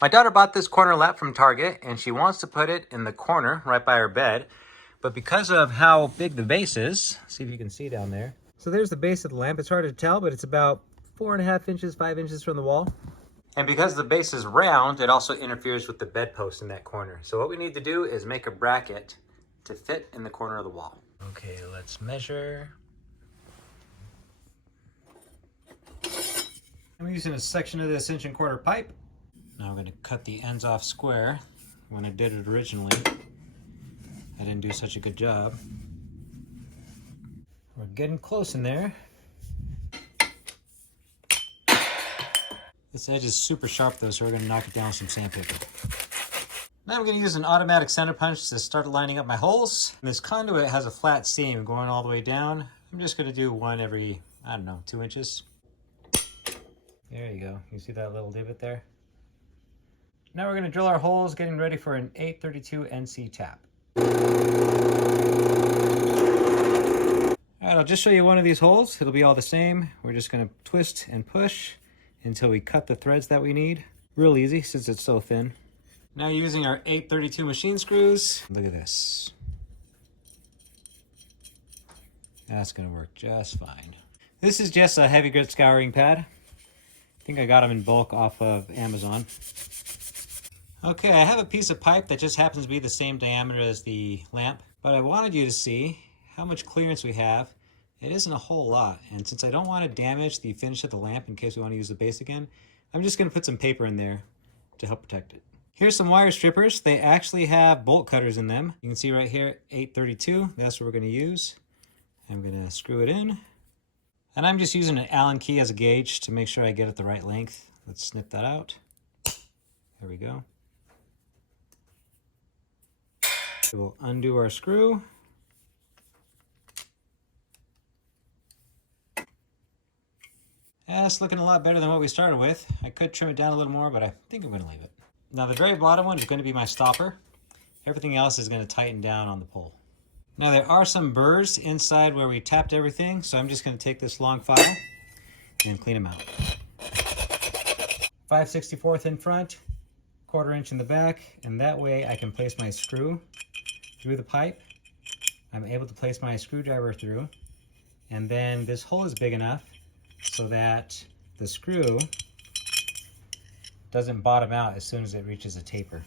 My daughter bought this corner lamp from Target and she wants to put it in the corner right by her bed. But because of how big the base is, see if you can see down there. So there's the base of the lamp. It's hard to tell, but it's about 4.5 inches, 5 inches from the wall. And because the base is round, it also interferes with the bedpost in that corner. So what we need to do is make a bracket to fit in the corner of the wall. Okay, let's measure. I'm using a section of this 1.25 inch pipe. Now I'm going to cut the ends off square. When I did it originally, I didn't do such a good job. We're getting close in there. This edge is super sharp though, so we're going to knock it down with some sandpaper. Now I'm going to use an automatic center punch to start lining up my holes. And this conduit has a flat seam going all the way down. I'm just going to do one every, I don't know, 2 inches. There you go. You see that little divot there? Now we're going to drill our holes, getting ready for an 832 NC tap. Alright, I'll just show you one of these holes. It'll be all the same. We're just going to twist and push until we cut the threads that we need. Real easy since it's so thin. Now using our 832 machine screws. Look at this. That's going to work just fine. This is just a heavy grit scouring pad. I think I got them in bulk off of Amazon. Okay, I have a piece of pipe that just happens to be the same diameter as the lamp, but I wanted you to see how much clearance we have. It isn't a whole lot, and since I don't want to damage the finish of the lamp in case we want to use the base again, I'm just going to put some paper in there to help protect it. Here's some wire strippers. They actually have bolt cutters in them. You can see right here, 832, that's what we're going to use. I'm going to screw it in. And I'm just using an Allen key as a gauge to make sure I get it the right length. Let's snip that out. There we go. We'll undo our screw. Yeah, it's looking a lot better than what we started with. I could trim it down a little more, but I think I'm going to leave it. Now the very bottom one is going to be my stopper. Everything else is going to tighten down on the pole. Now there are some burrs inside where we tapped everything, so I'm just going to take this long file and clean them out. 5/64 in front, 1/4 inch in the back, and that way I can place my screw through the pipe. I'm able to place my screwdriver through, and then this hole is big enough so that the screw doesn't bottom out as soon as it reaches a taper,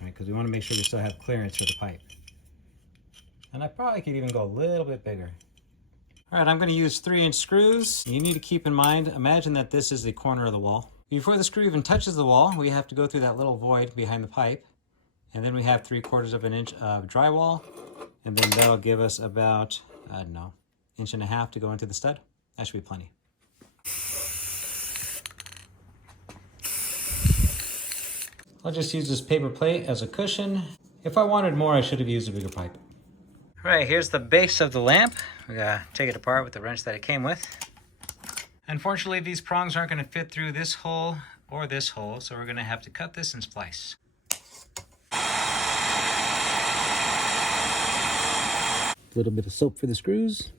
right? Because we want to make sure we still have clearance for the pipe. And I probably could even go a little bit bigger. All right, I'm going to use 3-inch screws. You need to keep in mind, imagine that this is the corner of the wall. Before the screw even touches the wall, we have to go through that little void behind the pipe. And then we have 3/4 inch of drywall. And then that'll give us about, I don't know, 1.5 inches to go into the stud. That should be plenty. I'll just use this paper plate as a cushion. If I wanted more, I should have used a bigger pipe. All right, here's the base of the lamp. We gotta take it apart with the wrench that it came with. Unfortunately, these prongs aren't gonna fit through this hole or this hole, so we're gonna have to cut this and splice. A little bit of soap for the screws.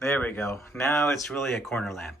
There we go. Now it's really a corner lamp.